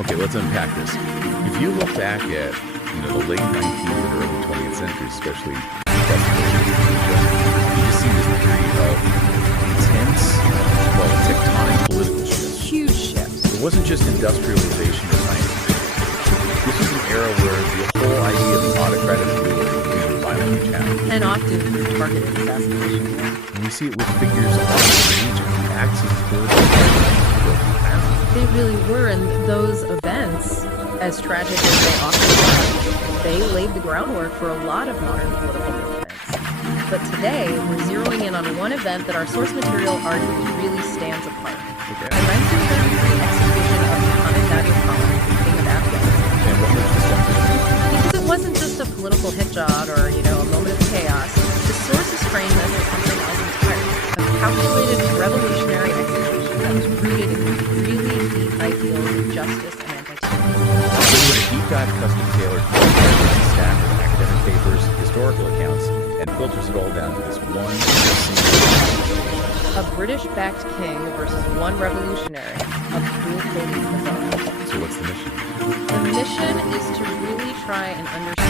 Okay, let's unpack this. If you look back at, the late 19th and early 20th centuries, especially across the Middle East and Asia, you just see this period of intense, tectonic political shifts. Huge shifts. It wasn't just industrialization or science. This was an era where the whole idea of the autocratic ruler was being violently challenged. And often through targeted assassination. And we see it with figures all over the region. The acts of political were profound. They really were, and those events, as tragic as they often were, they laid the groundwork for a lot of modern political movements. But today, we're zeroing in on one event that our source material argues really stands apart. Okay. The 1933 execution of Muhammad Nader, king of Afghanistan. And what makes this one different? Because it wasn't just a political hit-job or, a moment of chaos. The sources frame this as something else entirely. A calculated revolutionary execution that was rooted in really deep ideals of justice and anti-tyranny. So we have a deep dive custom-tailored stack of academic papers, historical accounts, and filters it all down to this one single A British-backed king versus one revolutionary, Abdul Hazara. So what's the mission? The mission is to really try and understand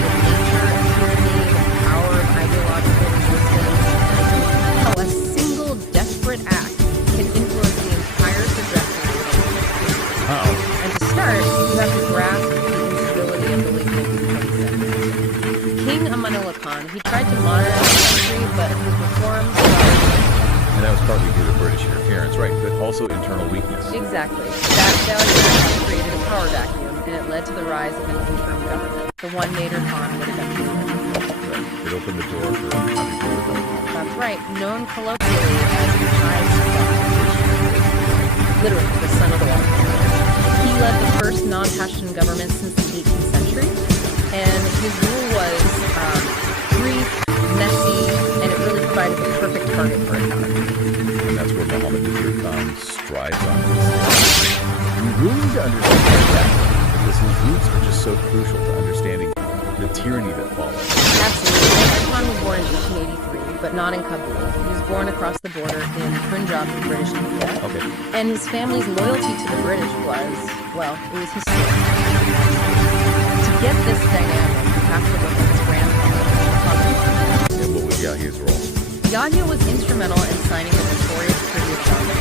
the nature of tyranny, the power of ideological resistance, and how a single desperate act can influence the entire trajectory of a nation. How? And to start, you have to grasp the instability of the late 1920s Afghanistan. King Amanullah Khan, he tried to modernize the country, but his reforms, And that was partly due to British interference, right? But also internal weakness. exactly. That failure created a power vacuum, and it led to the rise of an interim government, the one Nader Khan would eventually overthrow. Right. It opened the door for Abdul. That's right, known colloquially as the Shah, literally the son of the water. He led the first non-Pashtun government since the 18th century, and his rule was brief, messy, and it really provided the perfect target for attack. And that's where Muhammad Nader Khan strides on this stage. We really need to understand his background because his roots are just so crucial to understanding the tyranny that followed. Absolutely. Nader Khan was born in 1883, but not in Kabul. He was born across the border in Punjab, British India. Okay. And his family's loyalty to the British was, it was historic. To get this dynamic, you have to look at his grandfather, Muhammad Khan. And what was Yahya's role? Yahya was instrumental in signing the notorious Treaty of Hazara.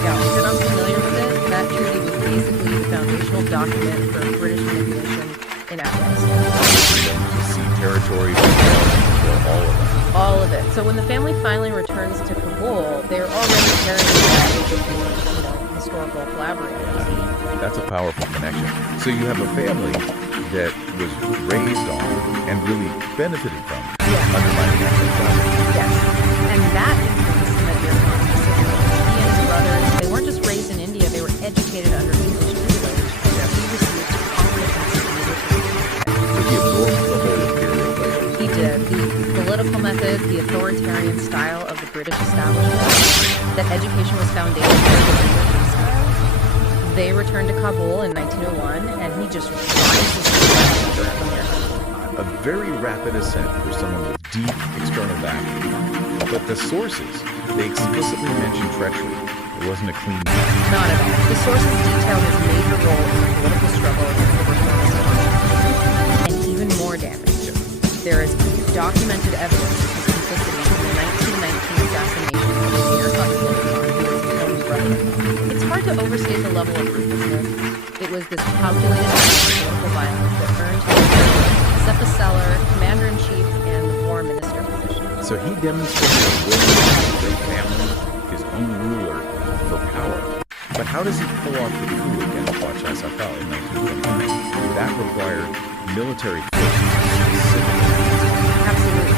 Now, if you're not familiar with it, that treaty was basically the foundational document for British manipulation in Afghanistan. To see territory, control all of it. All of it. So when the family finally returns to Kabul, they're already carrying the baggage of being, historical collaborators. That's a powerful connection. So you have a family that was raised on and really benefited from undermining Afghanistan. Yes. And that influenced Nadir Khan specifically. He and his brothers, they weren't just raised in India, they were educated under English tutelage, and he received comprehensive military training. So he absorbed the whole imperial flavor. He did. The political methods, the authoritarian style of the British establishment, that education was foundational to his leadership style. They returned to Kabul in 1901, and he just rises to the rank of Amir Khan. A very rapid ascent for someone with deep external backing. But the sources, they explicitly mention treachery. It wasn't a clean path. Not at all. The sources detail his major role in the political struggle against the reformist economy. And even more damning, there is documented evidence of his complicity in the 1919 assassination of Amir Khan, who was his own brother-in-law. It's hard to overstate the level of ruthlessness. It was this calculated act of political violence that earned him Seppa Seller, commander-in-chief, and the war minister position. So he demonstrated a willingness to betray family, his own ruler, for power. But how does he pull off the coup against Shah in 1929? That required military forces specifically. Absolutely.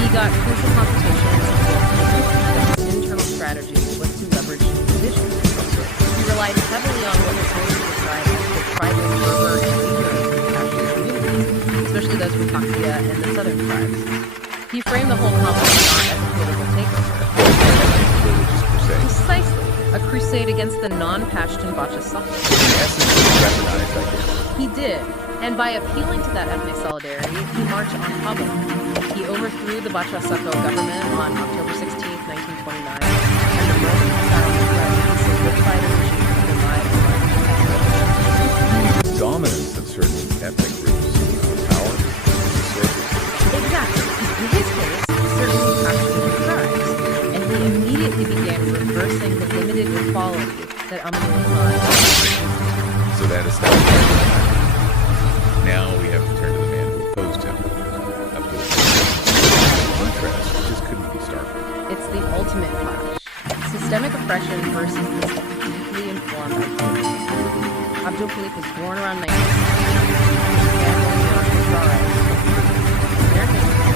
He got crucial consultation and support from the British, but his internal strategy was to leverage division. He relied heavily on what the sources describe as the tribal fervor and ignorance of the Pashtun communities, especially those from Paktia and the southern tribes. He framed the whole conflict not as a political takeover. Precisely. A crusade against the non-Pashtun Bachasaka. In essence, he weaponized identity. He did. And by appealing to that ethnic solidarity, he marched on Kabul. He overthrew the Bachasaka government on October 16, 1929, and the moment he sat on the throne, he solidified a regime that relied on that Amrul Khan instituted. So that established him. Now we have to turn to the man who opposed him, Abdul. The contrast just couldn't be starker. It's the ultimate clash. Systemic oppression versus this deeply informed idealism. Abdul Khaliq was born around 1960. His family were Hazaras. Their history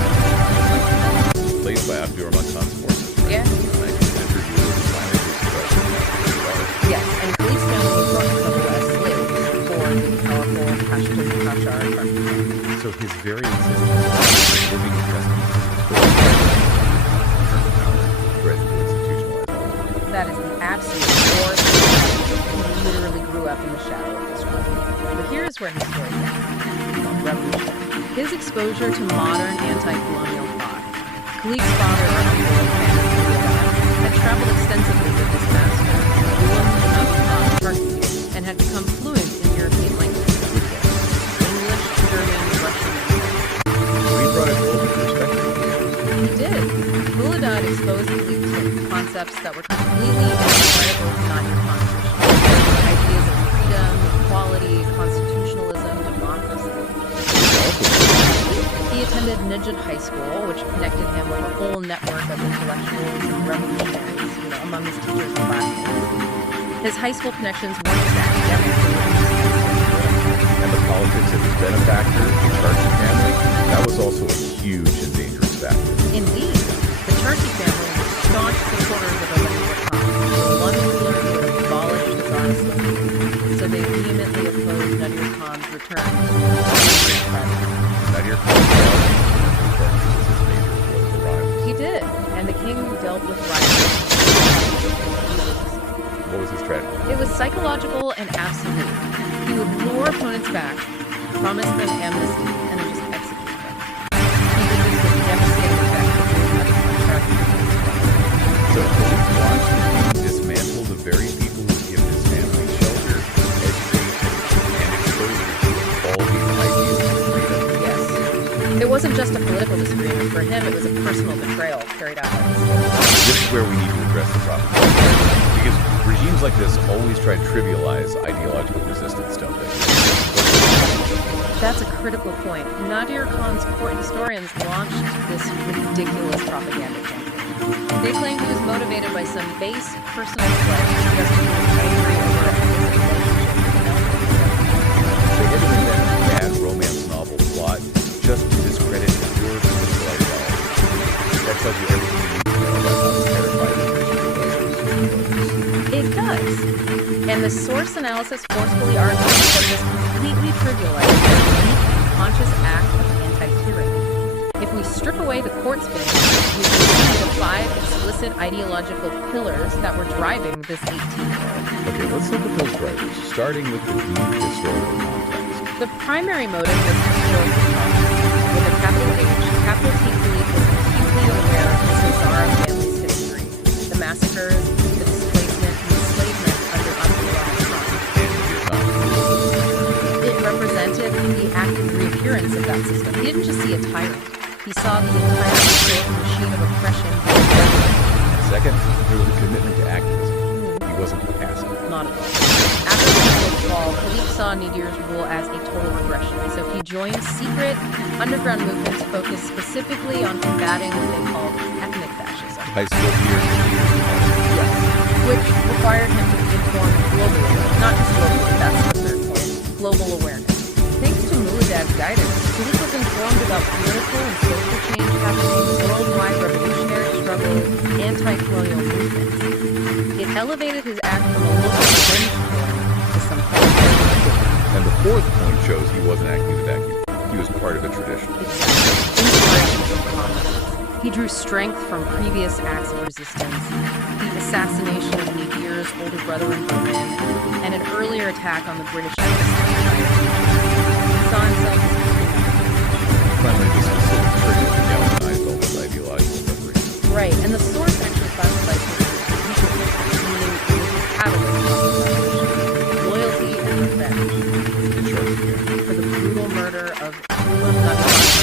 Placed by Abdurrahman Khan's forces. Right? Yeah. 19th century rule was violent suppression of Yes, and Khaliq's family was brought to Kabul as slaves for the powerful Pashtun Kashar Turkic family. So his very existence is a living testament to the power threatened to institutionalize all of it. That is the absolute core. He literally grew up in the shadow of the struggle. But here's where his story began. Revolution. His exposure to modern anti-colonial thought. Khaliq's father, Abdul, had traveled extensively with his master, Nader Turkic, and had become fluent in European languages. English, German, Russian, and French. So he brought a global perspective. He did. Muladad exposed Khaliq to concepts that were completely antithetical to Nader Khan's vision. Ideas of freedom, equality, constitutionalism, democracy. He attended Najd High School, which connected him with a whole network of intellectuals and revolutionaries, among his teachers and classmates. His high school connections weren't just academic, they were intense. And the politics of his benefactor, the Charki family, that was also a huge and dangerous factor. Indeed, the Charki family were staunch supporters of Nader Khan, the one ruler who had abolished Hazara slavery, so they vehemently opposed Nader Khan's return to the president. Nader Khan saw the Charkis as his major political rivals. He did, and the king dealt with rivals. What was his strategy? It was psychological and absolute. He would lure opponents back, promise them amnesty, and then just execute them. He did this with devastating effect to Nader Khan. So Khaliq watched the king dismantle the very people who given his family shelter, education, and exposure to all these ideas of freedom. Yes. It wasn't just a political disagreement. For him, it was a personal betrayal carried out by the state. This is where we need to address the propaganda. Because regimes like this always try to trivialize ideological resistance, don't they? That's a critical point. Nader Khan's court historians launched this ridiculous propaganda campaign. They claimed he was motivated by some base personal slight, suggesting he was angry over a illicit relationship with an elderly. They had to invent a bad romance novel plot just to discredit pure political ideology. That tells you everything you need to know about how terrified the regime was. It does. And the source analysis forcefully argues that this completely trivializes the unique and conscious act of anti-tyranny. If we strip away the court spin, we can see the 5 explicit ideological pillars that were driving this 18-year-old. Okay, let's look at those drivers, starting with the deep historical context. The primary motive was historical trauma. With a capital H, capital T Khaliq was acutely aware of his Hazara family's history, the massacres, the displacement, and enslavement under Abdurrahman Khan. It represented the active reappearance of that system. He didn't just see a tyrant. He saw the entire historical machine of oppression. And second, there was a commitment to activism. He wasn't passive. Not at all. After Abdul's fall, Khaliq saw Nadir's rule as a total regression, so he joined secret underground movements focused specifically on combating what they called ethnic fascism. High school peers. Yes, which required him to be informed globally, not just locally, that's the third point, global awareness. Thanks to Muladad's guidance, Khaliq was informed about political and social change happening, worldwide revolutionary struggle, anti-colonial movements. It elevated his act from a local revenge killing to something different. And the fourth point shows he wasn't acting in a vacuum. He was part of a tradition. Exactly. Inspiration from comrades. He drew strength from previous acts of resistance, the assassination of Nadir's older brother in Berlin, and an earlier attack on the British embassy. He saw himself as Finally, the specific trigger that galvanized all this ideological preparation. right, and the source actually classifies this as meaning it was the catalyst of the revolution, loyalty and revenge. The Charki family. For the brutal murder of Nader Khan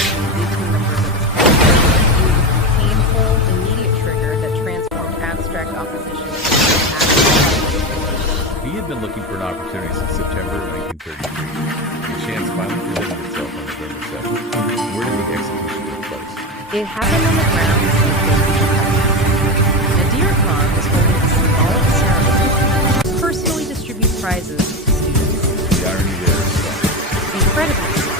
and 18 members of his family. It was a painful, immediate trigger that transformed abstract opposition into active. He had been looking for an opportunity since September 1933. The chance finally presented itself on November 7th. Where did the execution take place? It happened on the grounds of Nader Khan was holding a symbolic ceremony to personally distribute prizes to students. The irony there is stark. Incredibly so.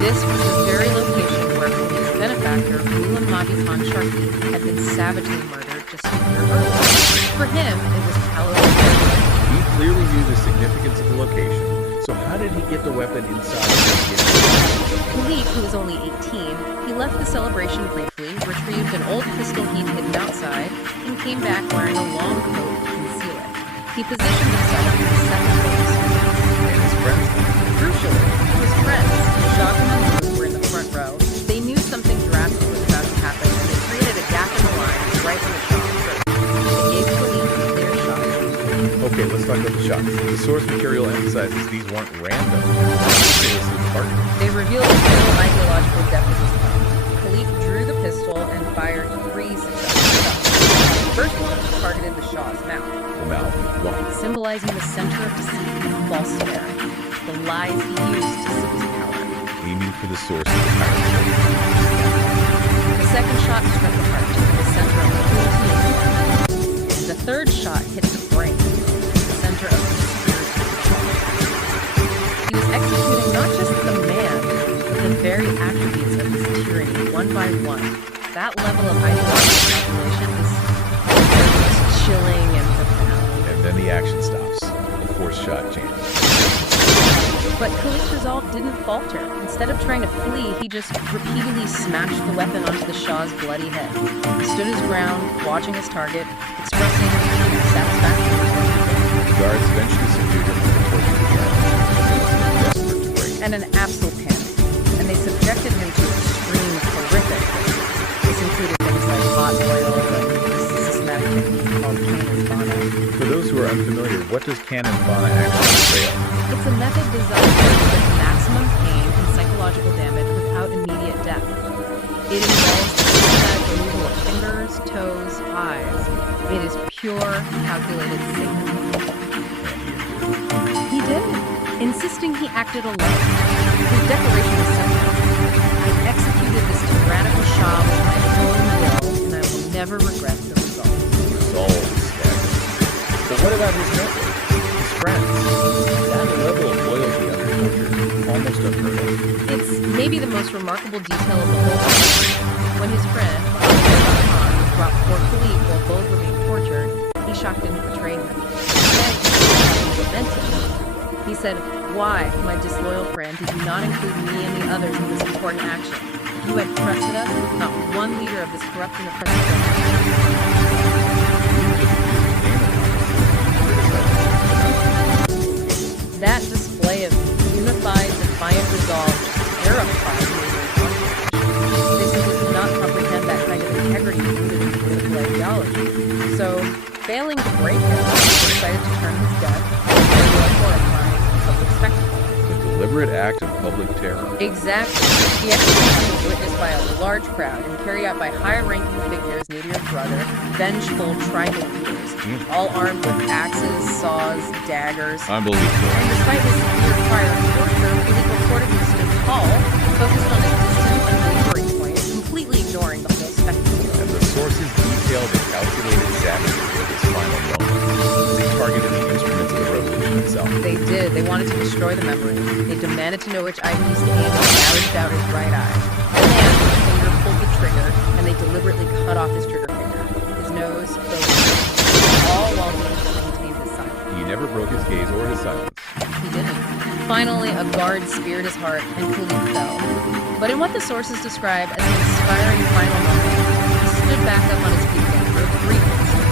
This was the very location where Khaliq's benefactor, Ghulam Nabi Khan Sharkey, had been savagely murdered just a year earlier. For him, it was hallowed. He clearly knew the significance of the location, so how did he get the weapon inside? Khaliq, who was only 18, he left the celebration briefly, retrieved an old pistol he'd hidden outside, and came back wearing a long coat to conceal it. He positioned himself in the second row of students. And his friends? Crucially, his friends, Shah and Abdul, were in the front row. They knew something drastic was about to happen, and they created a gap in the line right when the Shah approached. They gave Khaliq a clear shot. Okay, let's talk about the shots. The source material emphasizes these weren't random, meticulously targeted. They revealed the full ideological depth of his plan. Khaliq drew the pistol and fired 3 successful shots. The first one targeted the Shah's mouth. The mouth, why? Symbolizing the center of deceit and false swearing, the lies he used to seize power. Aiming for the source of the power. The second shot struck the heart, the center of cruelty and theft. And the third shot hit the brain, the center of conspiracy and plot. He was executing not just the man, but the very attributes of his tyranny, one by one. That level of ideological calculation is chilling and profound. And then the action stops. The fourth shot jams. But Khaliq's resolve didn't falter. Instead of trying to flee, he just repeatedly smashed the weapon onto the Shah's bloody head. He stood his ground, watching his target, expressing satisfaction with what he did. The guards eventually subdued him to the torture began. Desperate to break. And an absolute panic. And they subjected him to extreme, horrific things. This included things like hot oil and a systematic technique called cannon fauna. For those who are unfamiliar, what does cannon fauna actually entail? It's a method designed to inflict maximum pain and psychological damage without immediate death. It involves the systematic removal of fingers, toes, eyes. It is pure, calculated Satan. He did, insisting he acted alone. His declaration was simple. I executed this tyrannical Shah with my own will, and I will never regret the result. The result is staggering. But what about his network? His friends? That level of loyalty under torture is almost unheard of. It's maybe the most remarkable detail of the whole thing. When his friend, Khan, was brought before Khaliq while both were being tortured, he shocked and betrayed him. Instead, he lamented him. He said, "Why, my disloyal friend, did you not include me and the others in this important action? If you had trusted us, not one leader of this corrupt and oppressive government." That display of unified, defiant resolve terrified Nader's entourage. They simply could not comprehend that kind of integrity rooted in political ideology. So, failing to break it, they decided to turn his death into a horrifying public spectacle. The deliberate act of public terror. Exactly. The execution was witnessed by a large crowd and carried out by high-ranking figures, Nader's brother, vengeful tribal leaders, all armed with axes, saws, daggers. Unbelievable. And despite his severe prior torture, Khaliq reportedly stood tall, focused on a distant, unwavering point, completely ignoring the whole spectacle. And the sources detail the calculated savagery of his final moment. They targeted the instruments of the revolution itself. They did. They wanted to destroy the memory. They demanded to know which eye he used to aim and gouged out his right eye. Then they asked which finger pulled the trigger, and they deliberately cut off his trigger finger, his nose, both ears, all while he maintained his silence. He never broke his gaze or his silence. He didn't. Finally, a guard speared his heart, and Khaliq fell. But in what the sources describe as an inspiring final moment, he stood back up on his feet again for a brief instant.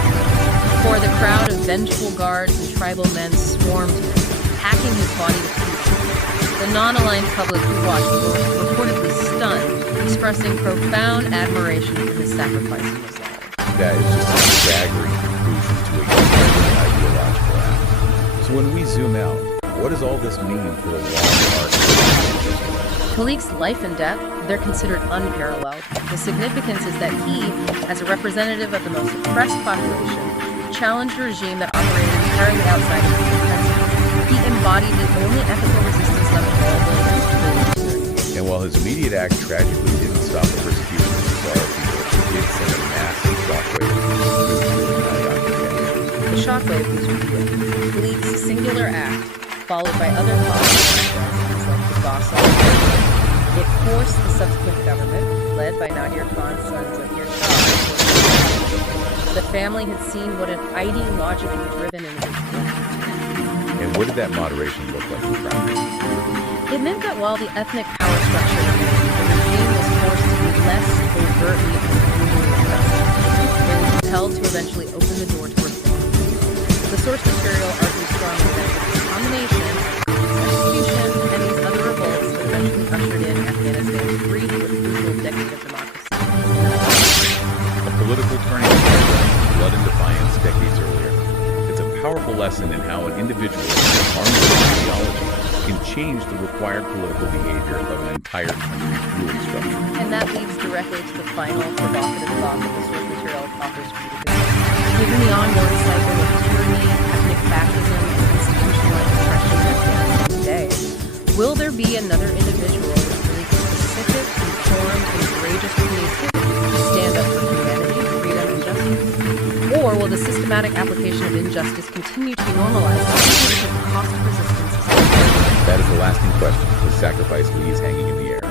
Before the crowd of vengeful guards and tribal men swarmed him, hacking his body to pieces. The non-aligned public who watched were reportedly stunned, expressing profound admiration for his sacrifice and resolve. That is just a staggering conclusion to a hugely ideological act. So when we zoom out, what does all this mean for the long arc of history? Khaliq's life and death, they're considered unparalleled. The significance is that he, as a representative of the most oppressed population, challenged a regime that operated entirely outside of his defense. He embodied the only ethical resistance left available against total tyranny. And while his immediate act tragically didn't stop the persecution of the Hazara people, it did send a massive shockwave through the Khaliq family. The shockwave was real. Khaliq's singular act, followed by other possible references like the Basel, it forced the subsequent government, led by Nader Khan's son Shah. The family had seen what an ideologically driven individual. And what did that moderation look like in practice? It meant that while the ethnic power structure remained, the regime was forced to be less overtly and brutally oppressive. They were compelled to eventually open the door to reform. The source material argues strongly that it was a combination of execution and these other revolts that eventually ushered in Afghanistan's brief but crucial decade of democracy. A political turning point, blood and defiance decades earlier. It's a powerful lesson in how an individual armed with an ideology can change the required political behavior of an entire country's ruling structure. And that leads directly to the final provocative thought that the source material offers critically. Given the ongoing cycle of tyranny, ethnic fascism, and institutional oppression in Afghanistan today, will there be another individual with really specific, informed, and courageous creativity to stand up for humanity, freedom, and justice? Or will the systematic application of injustice continue to be normalized simply because the cost of resistance is high? That is the lasting question. The sacrifice leaves hanging in the air.